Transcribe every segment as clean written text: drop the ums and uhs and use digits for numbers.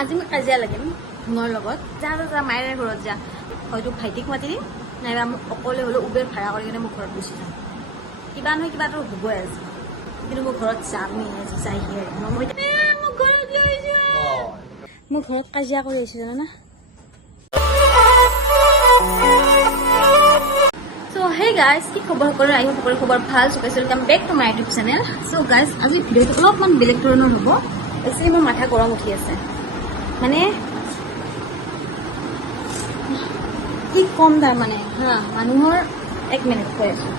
আজি মই কাজিয়া লাগিম মোৰ লগত যা যা যা মায়েৰে ঘৰত যা হয়তো ভাইটিক মাতি দিম নাইবা মোক অকলে হ'লেও উবেৰ ভাড়া কৰি কিনে মোৰ ঘৰত গুচি যাম কিবা নহয় কিবা এটা হ'বই আজি কিন্তু মোৰ ঘৰত যামেই আজি যাইহে মই মোক ঘৰত লৈ যাওঁ মোৰ ঘৰত কাজিয়া কৰি আহিছোঁ জানা So hey guys, কি খবৰ সকলোৰে আহি সকলোৰে খবৰ ভাল so guys welcome back to my YouTube channel so guys আজি ভিডিঅ'টো অলপমান বেলেগ ধৰণৰ হ'ব একচুৱেলি মোৰ মাথা গৰম উঠি আছে মানে কি কম তাৰ মানে হা মানুহৰ এক মিনিট কৈ আছোঁ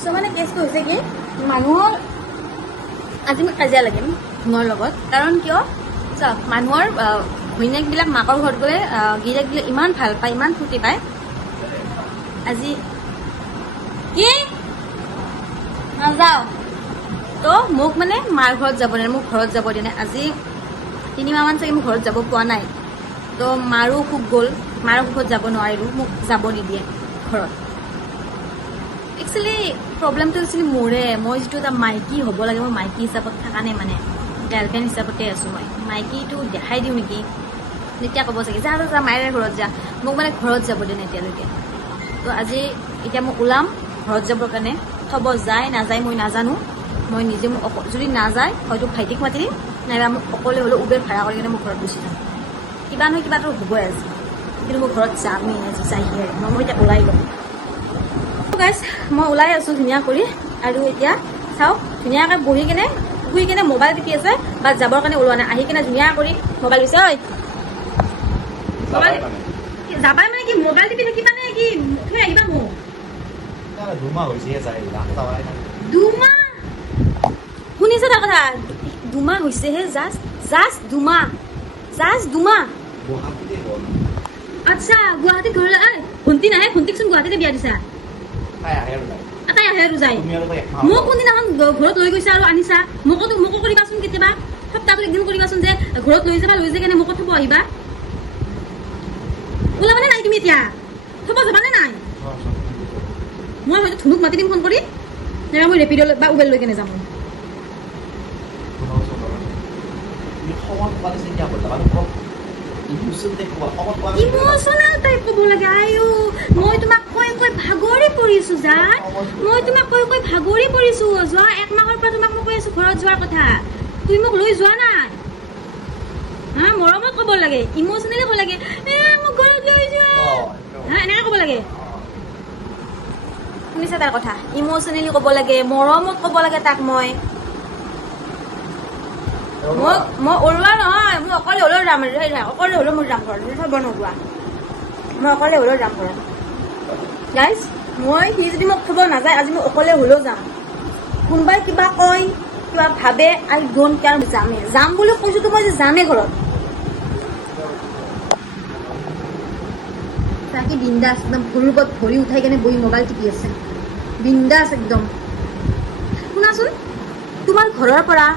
সো মানে কেছটো হৈছে কি মানুহৰ আজি মই কাজিয়া লাগিম মোৰ লগত কাৰণ কিয় চাওক মানুহৰ ঘৈণীয়েকবিলাক মাকৰ ঘৰত গ'লে গিৰিয়েকবিলাক ইমান ভাল পায় ইমান ফূৰ্তি পায় আজি কি নাযাওঁ তো মোক মানে মাৰ ঘৰত যাব দিয়ে মোক ঘৰত যাব দিয়ে আজি 3 মাহমান চাগে মোক ঘৰত যাব পোৱা নাই তো মাৰো অসুখ গ'ল মাৰ অসুখত যাব নোৱাৰিলোঁ মোক যাব নিদিয়ে ঘৰত একচুৱেলি প্ৰব্লেমটো একচুৱেলি মোৰে মই যিটো এটা মাইকী হ'ব লাগে মই মাইকী হিচাপত থকা নাই মানে গাৰ্লফ্ৰেণ্ড হিচাপতে আছোঁ মই মাইকীটো দেখাই দিওঁ নেকি তেতিয়া ক'ব চাগে যা যা মায়েৰে ঘৰত যা মোক মানে ঘৰত যাব দিয়ে এতিয়ালৈকে তো আজি এতিয়া মই ওলাম ঘৰত যাবৰ কাৰণে থ'ব যায় নাযায় মই নাজানো মই নিজে মোক যদি নাযায় হয়তো ভাইটিক মাতি দিম নাইবা মোক অকলে হ'লেও উবেৰ ভাড়া কৰি কিনে মোৰ ঘৰত গুচি যাম কিবা নহয় কিবা এটা হ'বই আজি কিন্তু মোৰ ঘৰত যামেই আজি যাইহে মই এতিয়া ওলাই ল'ম গাইছ মই ওলাই আছোঁ ধুনীয়া কৰি আৰু এতিয়া চাওক ধুনীয়াকৈ বহি কিনে শুই কিনে মোবাইল টিপি আছে বা যাবৰ কাৰণে ওলোৱা নাই আহি কিনে ধুনীয়া কৰি মোবাইল দিছে ঐ মোবাইল যাবাই মানে কি মোবাইল টিপি থাকিবা নে কি তুমি আহিবা মোক 2 মাহ হৈছে যায় ৰাস্তাৱাই না 2 মাহ শুনিছে তাৰ কথা 2 মাহ হৈছেহে জাষ্ট 2 মাহ গুৱাহাটীতে গ'ল আচ্ছা গুৱাহাটীত ঘৰলৈ ভণ্টি নাহে ভণ্টিকচোন গুৱাহাটীতে বিয়া দিছা তাই আহে আৰু যায় তাই আহে আৰু যায় তুমি আৰু তাই একমাহ মোক কোনদিনাখন ঘৰত লৈ গৈছা আৰু আনিছা মোকো কৰিবাচোন কেতিয়াবা সপ্তাহত একদিন কৰিবাচোন যে ঘৰত লৈ যাবা লৈ যাই কেনে মোকো থ'ব আহিবা ওলাবানে নাই তুমি এতিয়া থ'ব যাবানে নাই মই হয়তো ধুনুক মাতি দিম ফোন কৰি নাইবা মই ৰেপিড' বা উবেৰ লৈ কেনে যাম ইমোচনেল টাইপ ক'ব লাগে আইও মই তোমাক কৈ ভাগৰি পৰিছোঁ জান মই তোমাক কৈ ভাগৰি পৰিছোঁ যোৱা 1 মাহৰ পৰা তোমাক মই কৈ আছোঁ ঘৰত যোৱাৰ কথা তুমি মোক লৈ যোৱা নাই হা মৰমত ক'ব লাগে ইমোচনেলি ক'ব লাগে মোক ঘৰত লৈ যোৱা হা এনেকৈ ক'ব লাগে শুনিছা তাৰ কথা ইমোচনেলি ক'ব লাগে মৰমত ক'ব লাগে তাক মই ওলোৱা নহয় মই অকলে হ'লেও যাম অকলে হ'লেও মোৰ যাম ঘৰত থ'ব নোযোৱা মই অকলে হ'লেও যাম ঘৰত গাইজ মই সি যদি মোক থ'ব নাযায় আজি মই অকলে হ'লেও যাম কোনোবাই কিবা কয় কিবা ভাবে আই ডোণ্ট কেয়াৰ যাম বুলি কৈছোঁতো মই যে যামেই ঘৰত তাকে বিন্দাছ একদম ভৰিৰ ওপৰত ভৰি উঠাই কেনে বহি মোবাইল টিপি আছে বিন্দাছ একদম শুনাচোন তোমাৰ ঘৰৰ পৰা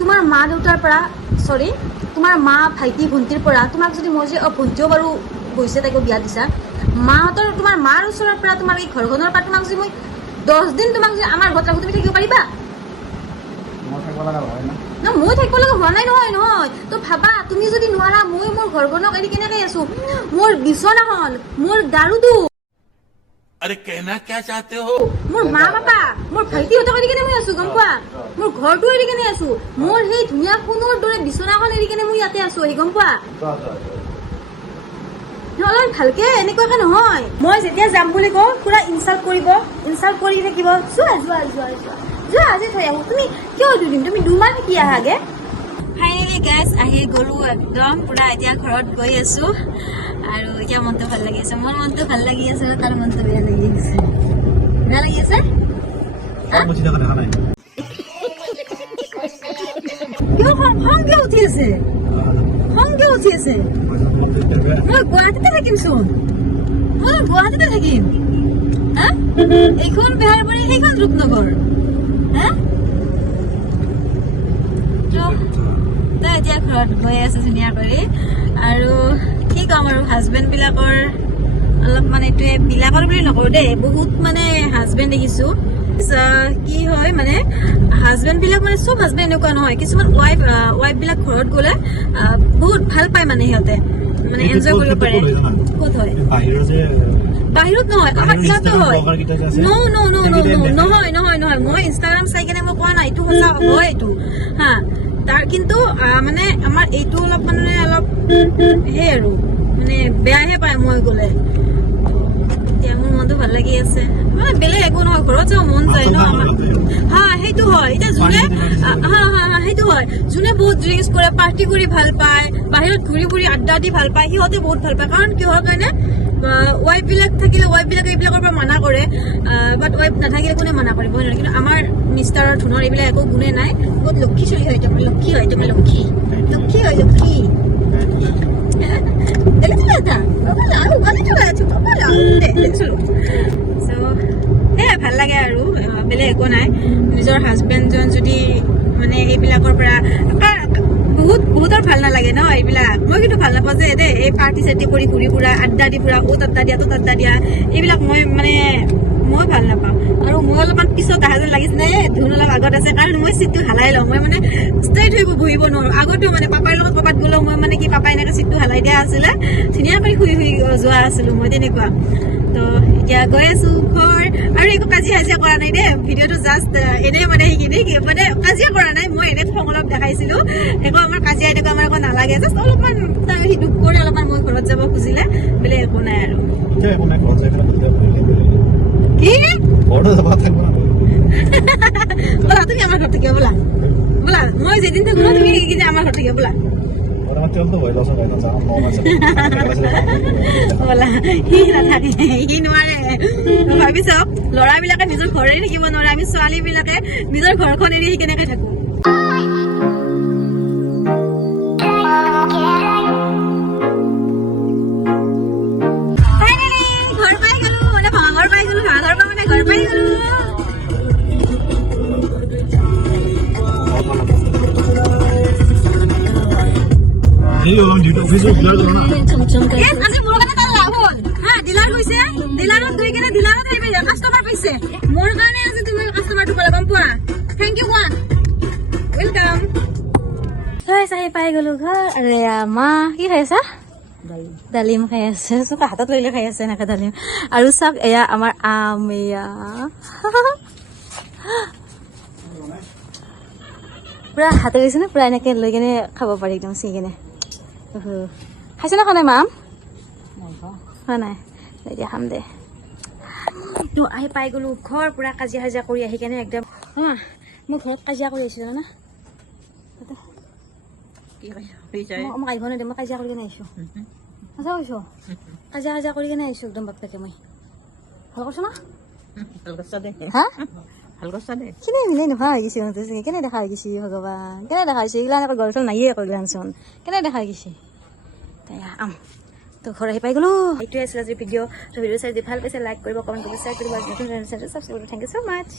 তোমাৰ মা দেউতাৰ পৰা তোমাৰ মা ভাইটি ভণ্টিৰ পৰা তোমাক যদি মই যে ভণ্টিও বাৰু গৈছে তাইকো বিয়া দিছা মাহঁতৰ তোমাৰ মাৰ ওচৰৰ পৰা তোমাৰ এই ঘৰখনৰ পৰা তোমাক যদি মই 10 দিন তোমাক যদি আমাৰ ঘৰত ৰাখোঁ তুমি থাকিব পাৰিবা মই থাকিব লগা হোৱা নাই নহয় তো ভাবা তুমি যদি নোৱাৰা মই মোৰ ঘৰখনক এৰি কেনেকৈ আছোঁ মোৰ বিচনাখন মোৰ গাৰুটো अरे कहना क्या चाहते हो মোৰ মা পাপা মোৰ ভাইটিহঁতক এৰি কেনে মই আছোঁ গম পোৱা মোৰ ঘৰটো এৰি কেনে আছোঁ মোৰ সেই ধুনীয়া সোণৰ দৰে বিচনাখন এৰি কেনে মই ইয়াতে আছোঁ আহি গম পোৱা অলপ ভালকে এনেকুৱাকে নহয় মই যেতিয়া যাম বুলি কওঁ পুৰা ইনচাল্ট কৰি থাকিব যোৱা আজি থৈ আহোঁ তুমি কিয় দুদিন তুমি 2 মাহ থাকি আহাগে ফাইনেলি গাইজ আহি গ'লোঁ একদম পুৰা এতিয়া ঘৰত গৈ আছোঁ আৰু এতিয়া মনটো ভাল লাগি আছে মোৰ মনটো ভাল লাগি আছে তাৰ মনটো বেয়া লাগি আছে বেয়া লাগি আছে কিয় খং উঠি আছে মই গুৱাহাটীতে থাকিমচোন মই গুৱাহাটীতে থাকিম হা এইখন বেহাৰবাৰী সেইখন ৰূপনগৰ হা তো এতিয়া ঘৰত গৈ আছে ধুনীয়া কৰি আৰু কি ক'ম আৰু হাজবেণ্ডবিলাকৰ অলপ মানে এইটোৱে বিলাকৰ বুলি নকৰোঁ দেই বহুত মানে হাজবেণ্ড দেখিছোঁ কি হয় মানে হাজবেণ্ড বিলাক মানে চব হাজবেণ্ড এনেকুৱা নহয়, কিছুমান ৱাইফ বিলাক ঘৰত গ'লে বহুত ভাল পায় মানে সিহঁতে মানে এনজয় কৰিব পাৰে। ক'ত হয়? বাহিৰত নহয়, আমাৰ ইয়াতো হয়। নহয় মই ইনষ্টাগ্ৰাম চাই কেনে মই কোৱা নাই এইটো সঁচা হয় এইটো হা। তাৰ কিন্তু মানে আমাৰ এইটো অলপ মানে অলপ সেই আৰু মানে বেয়াহে পায় মই গ'লে। এতিয়া মোৰ মনটো ভাল লাগি আছে, মানে বেলেগ একো নহয়, ঘৰত যাব মন যায় ন আমাৰ। হা সেইটো হয়। এতিয়া যোনে সেইটো হয়, যোনে বহুত ড্ৰিংকছ কৰে, পাৰ্টি কৰি ভাল পায়, বাহিৰত ঘূৰি ফুৰি আড্ডা দি ভাল পায়, সিহঁতে বহুত ভাল পায়। কাৰণ কিহৰ কাৰণে ৱাইফ বিলাক থাকিলে ৱাইফ বিলাকে এইবিলাকৰ পৰা মানা কৰে, বাট ৱাইফ নাথাকিলে কোনে মানা কৰিব নোৱাৰে। কিন্তু আমাৰ মিষ্টাৰৰ ধুনৰ এইবিলাক একো গুণে নাই, বহুত লক্ষী চলি হয়। তুমি লক্ষী হয়, তুমি লক্ষী হয়, লক্ষী। ভাল লাগে আৰু বেলেগ একো নাই। নিজৰ হাজবেণ্ডজন যদি মানে এইবিলাকৰ পৰা বহুতৰ ভাল নালাগে ন এইবিলাক। মই কিন্তু ভাল নাপাওঁ যে দেই এই পাৰ্টি চাৰ্টি কৰি ঘূৰি ফুৰা, আড্ডা দি ফুৰা, অ'ত আড্ডা দিয়া ত'ত আড্ডা দিয়া, এইবিলাক মই ভাল নাপাওঁ। আৰু মই অলপমান পিছত অহা যেন লাগিছে নে ধুন অলপ আগত আছে, কাৰণ মই চিটটো হালাই লওঁ। মই মানে ষ্ট্ৰেইট হৈ বহিব নোৱাৰো। আগতেও মানে পাপাৰ লগত ক'ৰবাত গ'লেও মই মানে কি পাপাই এনেকে চিটটো হালাই দিয়া আছিলে, ধুনীয়াকৈ শুই যোৱা আছিলো মই তেনেকুৱা। তো এতিয়া গৈ আছো ঘৰ, আৰু একো কাজিয়া কৰা নাই দেই। ভিডিঅ'টো জাষ্ট এনেই মানে সেইখিনি মানে কাজিয়া কৰা নাই, মই এনে খং অলপ দেখাইছিলো। একো আমাৰ কাজিয়া এনেকুৱা আমাৰ একো নালাগে, জাষ্ট অলপমান সি দুখ কৰি অলপমান মই ঘৰত যাব খুজিলে, বেলেগ একো নাই আৰু। কি বলা তুমি আমাৰ ঘৰত থাকিবা, বলা মই যেদিন থাকো ন তুমি কিন্তু আমাৰ ঘৰত থাকিবা, বলা সি নাথাকে, সি নোৱাৰে। ভাবি চাওক, ল'ৰাবিলাকে নিজৰ ঘৰে থাকিব নোৱাৰে, আমি ছোৱালী বিলাকে নিজৰ ঘৰখন এৰি সি কেনেকে থাকো। ঘৰ পাই গলো, মানে ভাঙৰ পাই গলো, ভাঙৰ পৰা মানে ঘৰ পাই গলো। পাই গলো ঘৰ। আৰে মা কি খাই আছা? ডালিম খাই আছে, হাতত লৈ খাই আছে এনেকে ডালিম। আৰু চাওক এয়া আমাৰ আম, এয়া পুৰা হাতে গৈছে নে, পুৰা এনেকে লৈ কেনে খাব পাৰি একদম চিঙি কেনে। খাইছে না খোৱা নাই মা? খোৱা নাই, এতিয়া খাম দে। তো আহি পাই গলো ঘৰ, পুৰা কাজিয়া কৰি আহি কেনে একদম মই ঘৰত কাজিয়া কৰি আহিছিলো না। মোক আহিব নিদিয়ে, মই কাজিয়া কৰি কেনে আহিছো। সঁচা কৈছো, কাজিয়া কৰি কেনে আহিছো একদম বাপেকে। মই ভাল কৈছো না? হা ভাল কৈছা দে। কেনে মিলাই নোহোৱা হৈ গৈছে, কেনে দেখা হৈ গৈছে ভগৱান, কেনে দেখা হৈছে এইগিলা এনেকৈ গল্প নাইয়ে আকৌ এইগিলাচোন, কেনে দেখা হৈ গৈছে। তো ঘৰ আহি পাই গলো। এইটোৱে আছিলে আজি ভিডিঅ'। তো ভিডিঅ' চাই যদি ভাল পাইছে লাইক কৰিব, কমেণ্ট কৰিব, শ্বেয়াৰ কৰিব, নতুন চেনেল ছাবস্ক্ৰাইব কৰিব। Thank you so' much.